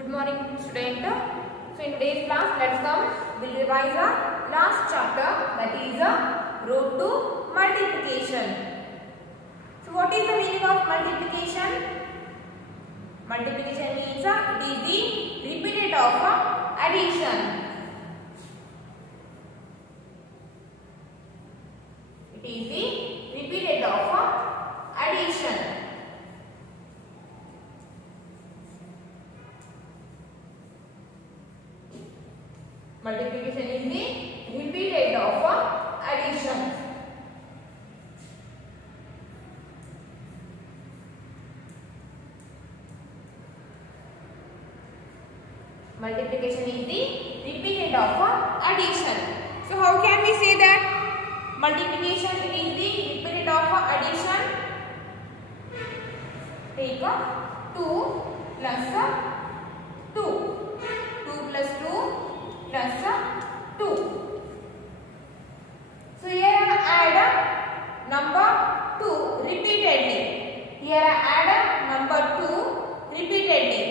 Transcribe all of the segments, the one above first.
Good morning, student. So in today's class, we'll revise our last chapter, that is road to multiplication. So what is the meaning of multiplication? Multiplication means it is the repeated of addition. It is the repeated of addition. Multiplication is the repeated of addition. Multiplication is the repeated of addition. So how can we say that multiplication is the repeated of addition? Take 2 plus 2. 2 plus 2 plus 2. So here I add number 2 repeatedly. Here I add number 2 repeatedly.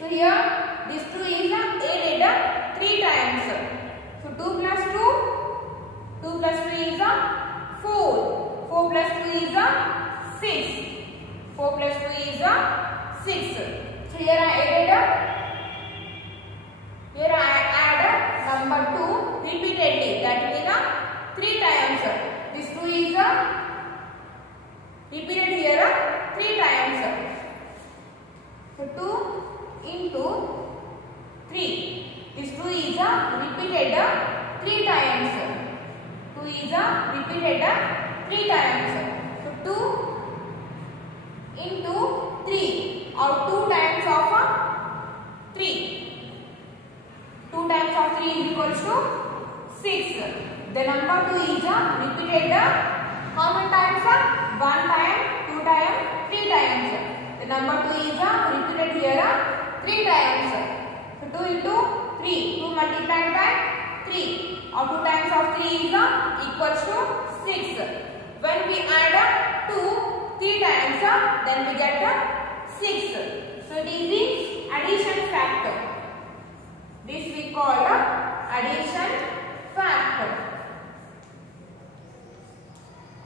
So here this 2 is added 3 times. So 2 plus 2, 2 plus 2 is 4. 4 plus 2 is 6. 4 plus 2 is 6. So here I add number 2 repeatedly, that means 3 times. This 2 is repeated here 3 times. So 2 into 3. This 2 is repeated 3 times. 2 is repeated 3 times. So 2 into 3 or 2 times of 3. 2 times of 3 is equals to 6. The number 2 is repeated how many times? 1 time, 2 times, 3 times. The number 2 is repeated here 3 times. So 2 into 3, 2 multiplied by 3 or 2 times of 3 is equals to 6. When we add 2 3 times, then we get 6. So it is the addition factor. This we call addition factor,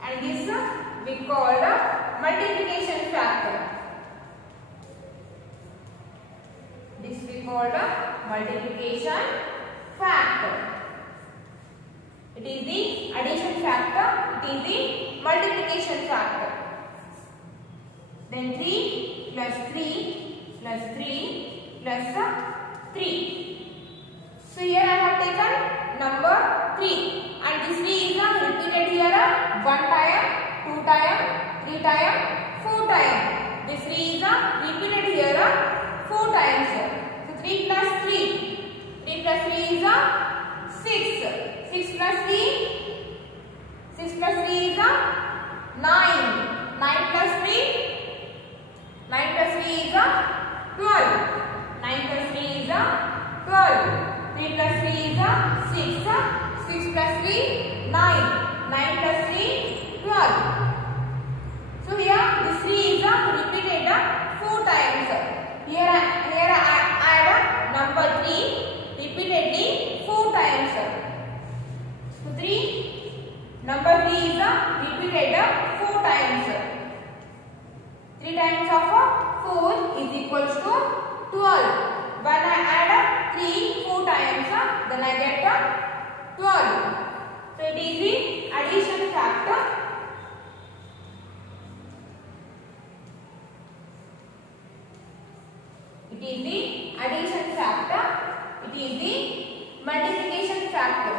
and this we call multiplication factor. This we call multiplication factor. It is the addition factor. It is the multiplication factor. Then 3 plus 3 plus 3 plus 3. So here I have taken number 3, and this 3 is repeated here 1 time, 2 time, 3 time, 4 time. This 3 is repeated here 4 times. So 3 plus 3. 3 plus 3 is 6. 6 plus 3. 6 plus 3 is 9. 9 plus 3. 9 plus 3 is 12. 9 plus 3 is 12. 3 plus 3 is 6. 6 plus 3, 9. 9 plus 3, 12. So here this 3 is repeated 4 times. Here I add number 3 repeatedly 4 times. So 3, number 3 is repeated 4 times. 3 times of 4 is equals to 12. When I add 3 4 times, then I get 12. So it is the addition factor. It is the addition factor. It is the multiplication factor.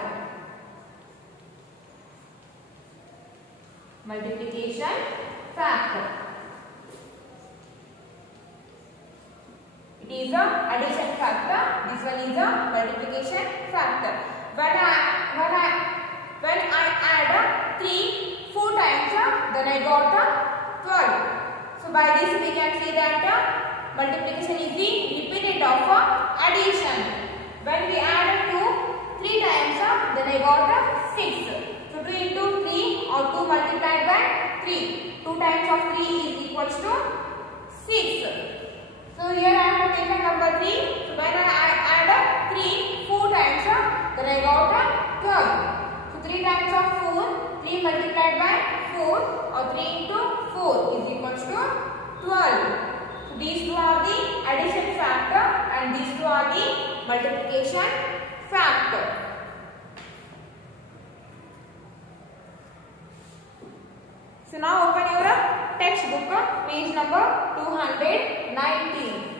Multiplication factor. It is a addition factor. This one is a multiplication factor. When I add 3 4 times, then I got 12. So by this we can see that multiplication is the repeated of addition. When we add 2 3 times, then I got 6. So 2 into 3 or 2 multiplied by 3. 2 times of 3 is equals to 6. So here I have have taken number 3. So when I add 3 4 times, then I got 12. So 3 times of 4, 3 multiplied by 4 or 3 into 4 is equals to 12. So these two are the addition factor and these two are the multiplication factor. So now open your textbook, page number 219.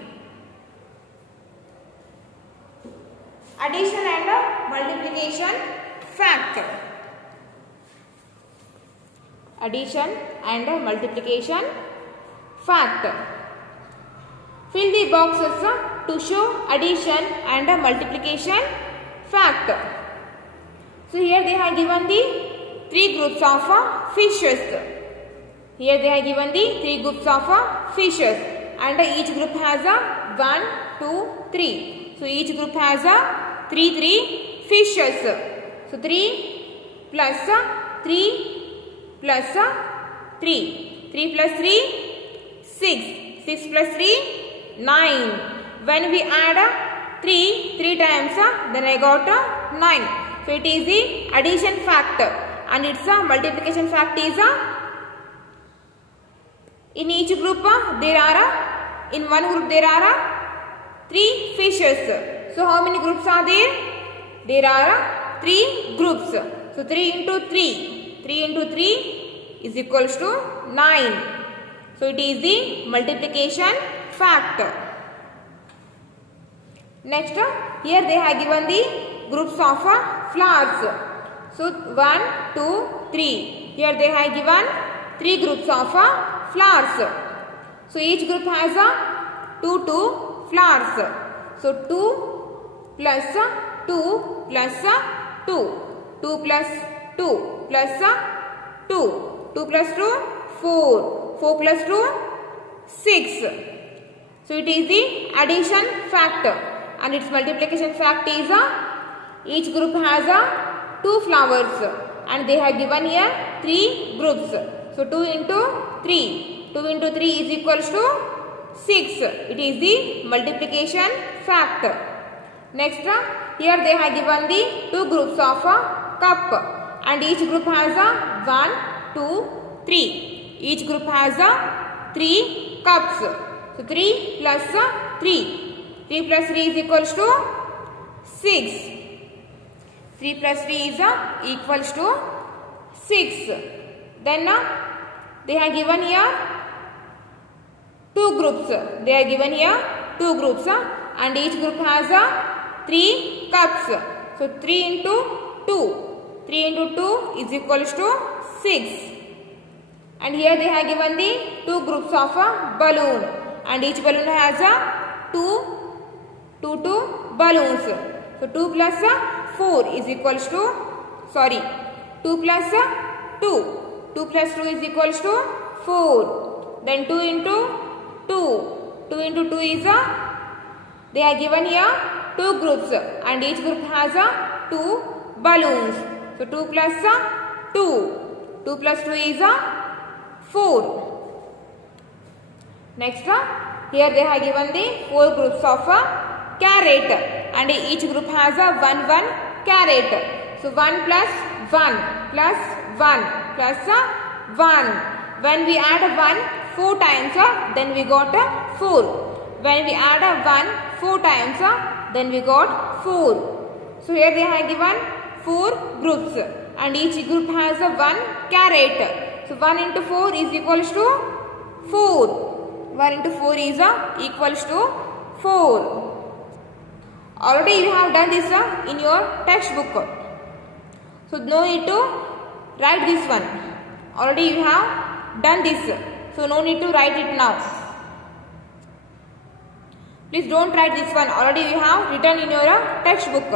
Addition and multiplication factor. Addition and multiplication factor. Fill the boxes to show addition and multiplication factor. So here they have given the 3 groups of fishes. Here they have given the 3 groups of fishes and each group has a 1, 2, 3. So each group has a 3 fishes. So 3 plus 3 plus 3. 3 plus 3, 6. 6 plus 3, 9. When we add 3 times, then I got 9. So it is the addition factor and its multiplication factor is in each group there are in one group there are 3 fishes. So how many groups are there? There are 3 groups. So 3 into 3 is equals to 9. So it is the multiplication factor. Next, here they have given the groups of flowers. So 1, 2, 3. Here they have given 3 groups of flowers. So each group has 2 flowers. So 2 plus 2 plus 2. 2 plus 2 plus 2. 2 plus 2, 4. 4 plus 2, 6. So it is the addition factor and its multiplication factor is each group has 2 flowers and they have given here 3 groups. So 2 into 3. 2 into 3 is equals to 6. It is the multiplication factor. Next, here they have given the 2 groups of cup and each group has 1, 2, 3. Each group has 3 cups. So 3 plus 3. 3 plus 3 is equals to 6. 3 plus 3 is equals to 6. Then they have given here 2 groups. They are given here 2 groups and each group has 3 cups. So 3 into 2. 3 into 2 is equals to 6. And here they have given the 2 groups of balloon and each balloon has 2 balloons. So 2 plus 4 is equals to 2 plus 2. 2 plus 2 is equals to 4. Then 2 into 2. 2 into 2 is they are given here 2 groups and each group has 2 balloons. So 2 plus 2. 2 plus 2 is 4. Next, here they have given the 4 groups of carrot and each group has a 1 carrot. So 1 plus 1 plus 1 plus 1. When we add 1 4 times, then we got 4. When we add 1 4 times, then we got 4. So here they have given 4 groups and each group has a 1 carrot. So 1 into 4 is equals to 4. 1 into 4 is equals to 4. Already you have done this in your textbook. So no need to write this one. Already you have done this. So no need to write it now. Please don't write this one. Already you have written in your textbook.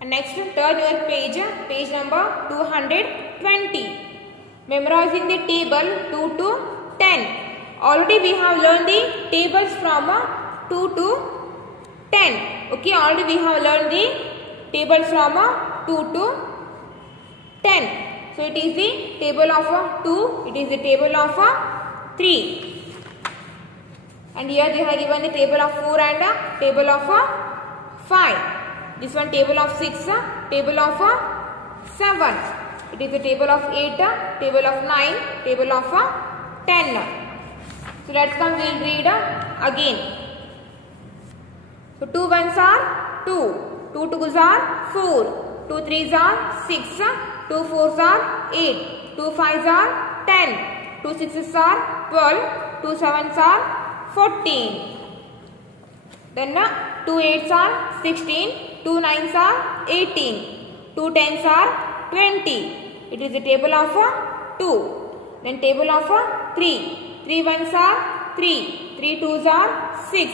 And next, turn your page number 220. Memorizing the table 2 to 10. Already we have learned the tables from 2 to 10. Okay, already we have learned the tables from 2 to 10. So it is the table of 2, it is the table of 3. and here they have given the table of 4 and table of 5. This one table of 6, table of 7. It is the table of 8, table of 9, table of 10. So let's come, we will read again. So 2 ones are 2, 2 twos are 4, 2 threes are 6, 2 fours are 8, 2 fives are 10, 2 sixes are 12, 2 sevens are 14. Then 2 eights are 16, 2 nines are 18, 2 tens are 20. It is the table of 2. Then table of 3. 3 ones are 3, 3 twos are 6,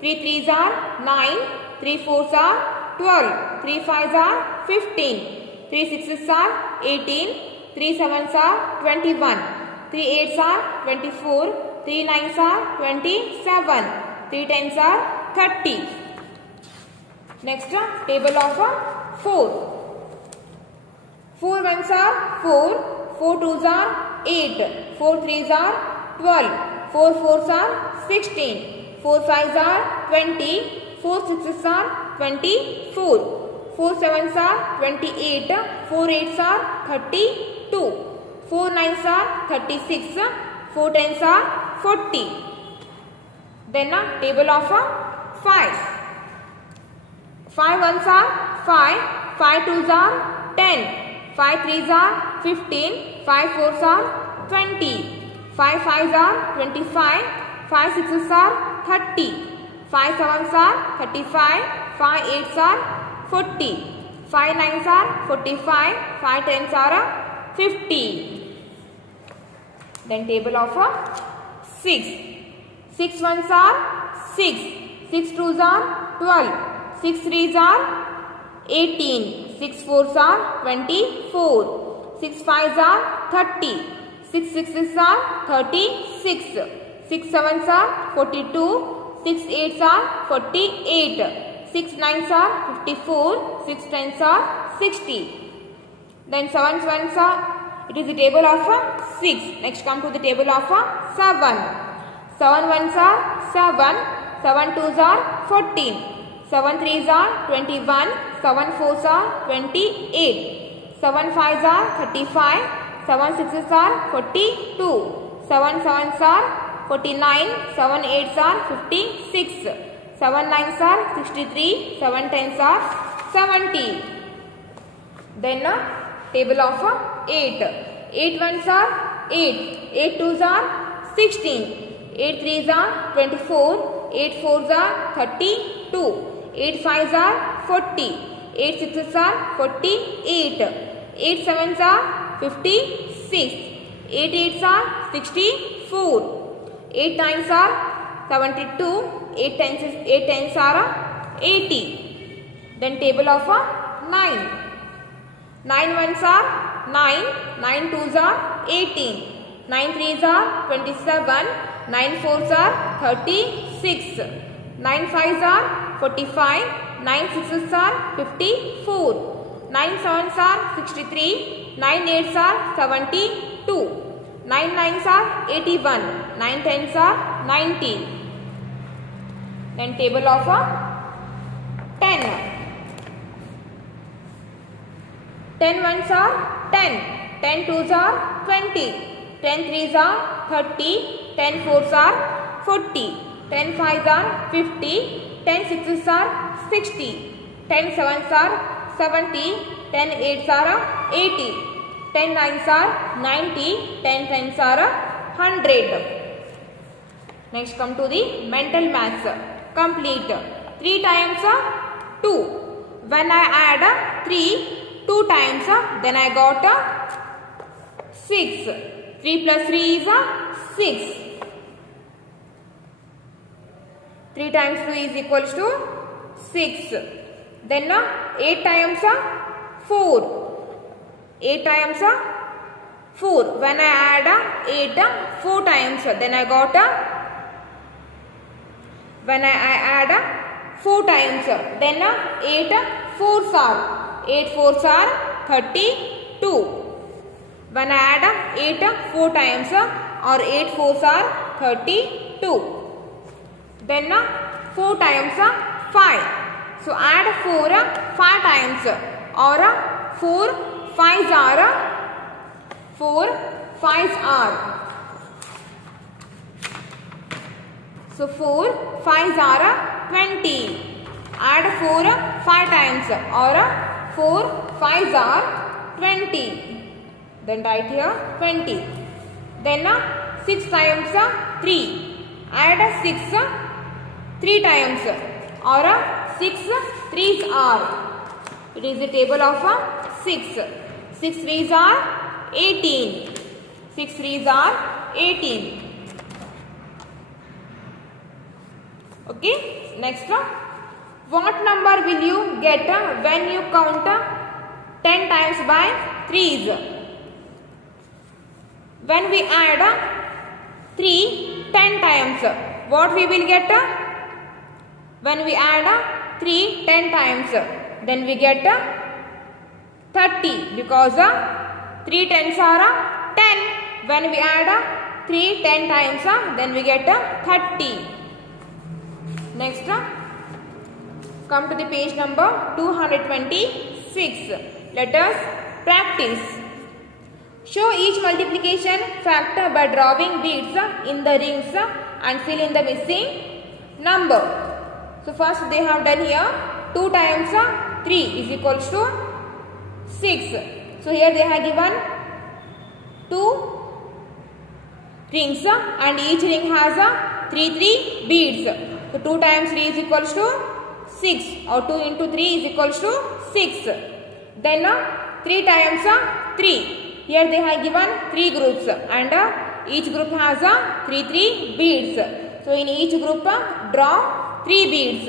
3 threes are 9, 3 fours are 12, 3 fives are 15, 3 sixes are 18, 3 sevens are 21, 3 eights are 24, 3 nines are 27, 3 tens are 30. Next table of 4. 4 ones are 4, 4 twos are 8, 4 threes are 12, 4 fours are 16, 4 fives are 20, 4 sixes are 24, 4 sevens are 28, 4 eights are 32, 4 nines are 36, 4 tens are 40. Then table of 5. 5 ones are 5, 5 twos are 10, 5 threes are 15, 5 fours are 20, 5 fives are 25, 5 sixes are 30, 5 sevens are 35, 5 eights are 40, 5 nines are 45, 5 tens are 50. Then table of 6. 6 ones are 6, 6 twos are 12, 6 threes are 18, 6 fours are 24, 6 fives are 30, 6 sixes are 36, 6 sevens are 42, 6 eights are 48, 6 nines are 54, 6 tens are 60. Then 7 ones are, it is the table of 6. Next come to the table of 7. 7 ones are 7, 7 twos are 14, 7 threes are 21, 7 fours are 28, 7 fives are 35, 7 sixes are 42, 7 sevens are 49, 7 eights are 56, 7 nines are 63, 7 tens are 70. Then table of 8. 8 ones are 8, 8 twos are 16, 8 threes are 24, 8 fours are 32, 8 fives are 40, 8 sixes are 48, 8 sevens are 56, 8 eights are 64, 8 nines are 72, 8 tens are 80. Then table of 9. 9 ones are 9, 9 twos are 18, 9 threes are 27, 9 fours are 36, 9 fives are 45, 9 sixes are 54, 9 sevens are 63, 9 eights are 72, 9 nines are 81, 9 tens are 90. Then table of 10. 10 ones are 10, 10 twos are 20, 10 threes are 30, 10 fours are 40, 10 fives are 50, 10 sixes are 60, 10 sevens are 70, 10 eights are 80, 10 nines are 90, 10 tens are 100. Next come to the mental maths. Complete. 3 times 2. When I add 3 2 times, then I got 6. 3 plus 3 is 6. 3 times 2 is equals to 6. Then 8 times 4. 8 times 4. When I add 8 4 times, then I got when I add 4 times, then 8 fours are 8 fours are 32. When I add 8 4 times or 8 fours are 32. Then 4 times 5. So add 4 5 times, or 4 5s are 4 5s are. So 4 5s are 20. Add 4 5 times, or 4 5s are 20. Then write here 20. Then 6 times 3. Add 6 3 times, or 6 3s are. It is the table of 6. 6 3s are 18. 6 3s are 18. Okay. Next, what number will you get when you count 10 times by 3s? When we add 3 10 times, what we will get? When we add 3 10 times, then we get 30, because 3 tens are 10. When we add 3 10 times, then we get 30. Next, come to the page number 226. Let us practice. Show each multiplication factor by drawing beads in the rings and fill in the missing number. So first they have done here 2 times 3 is equals to 6. So here they have given 2 rings and each ring has 3 beads. So 2 times 3 is equals to 6, or 2 into 3 is equals to 6. Then 3 times 3. Here they have given 3 groups and each group has 3 beads. So in each group draw 3 beads.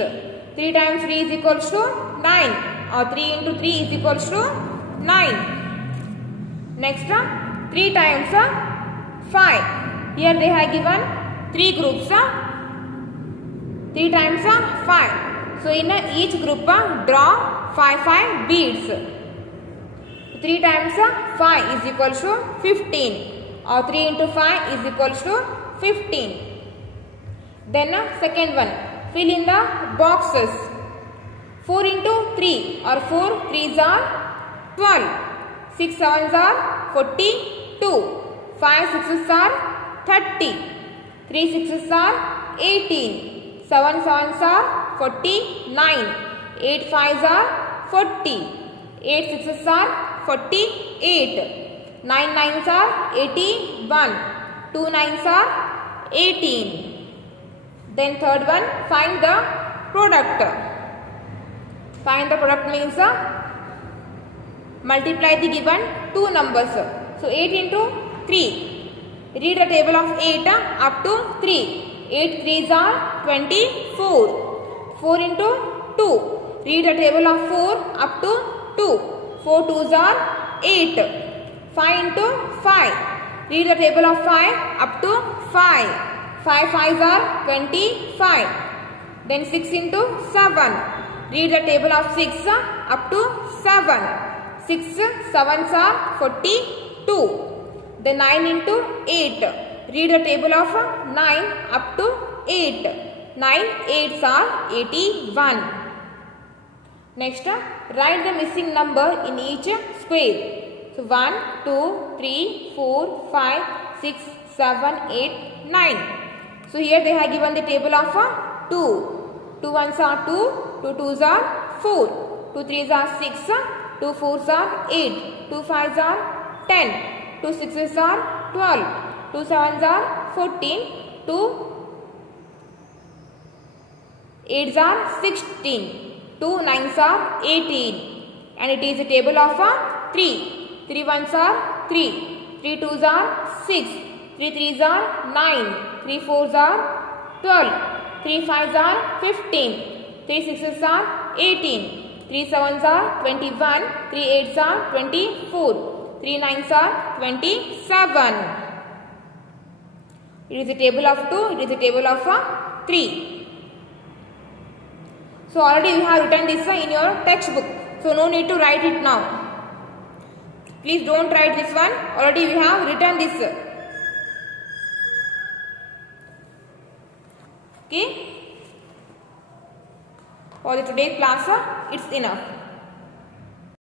3 times 3 is equals to 9, or 3 into 3 is equals to 9. Next, 3 times 5. Here they have given 3 groups. 3 times 5. So in each group draw 5 beads. 3 times 5 is equals to 15, or 3 into 5 is equals to 15. Then second one, fill in the boxes. 4 into 3, or 4 3s are 12. 6 7s are 42. 5 6s are 30. 3 6s are 18. 7 7s are 49. 8 5s are 40. 8 6s are 48. 9 9s are 81. 2 9s are 18. Then third one, find the product. Find the product means multiply the given 2 numbers. So 8 into 3. Read the table of 8 up to 3. 8 3s are 24. 4 into 2. Read the table of 4 up to 2. 4 2s are 8. 5 into 5. Read the table of 5 up to 5. 5 5s are 25. Then 6 into 7. Read the table of 6 up to 7. 6 7s are 42. Then 9 into 8. Read the table of 9 up to 8. 9 8s are 81. Next, write the missing number in each square. So 1, 2, 3, 4, 5, 6, 7, 8, 9. So here they have given the table of 2. 2 1s are 2, 2 2s are 4, 2 3s are 6, 2 4s are 8, 2 5s are 10, 2 6s are 12, 2 7s are 14, 2 8s are 16, 2 9s are 18, and it is a table of 3. 3 1s are 3, 3 2s are 6, 3 3s are 9, 3 4s are 12, 3 5s are 15, 3 6s are 18, 3 7s are 21, 3 8s are 24, 3 9s are 27. It is a table of 2, it is a table of 3. So already you have written this in your textbook. So no need to write it now. Please don't write this one. Already we have written this. Okay. For the today's class, it's enough.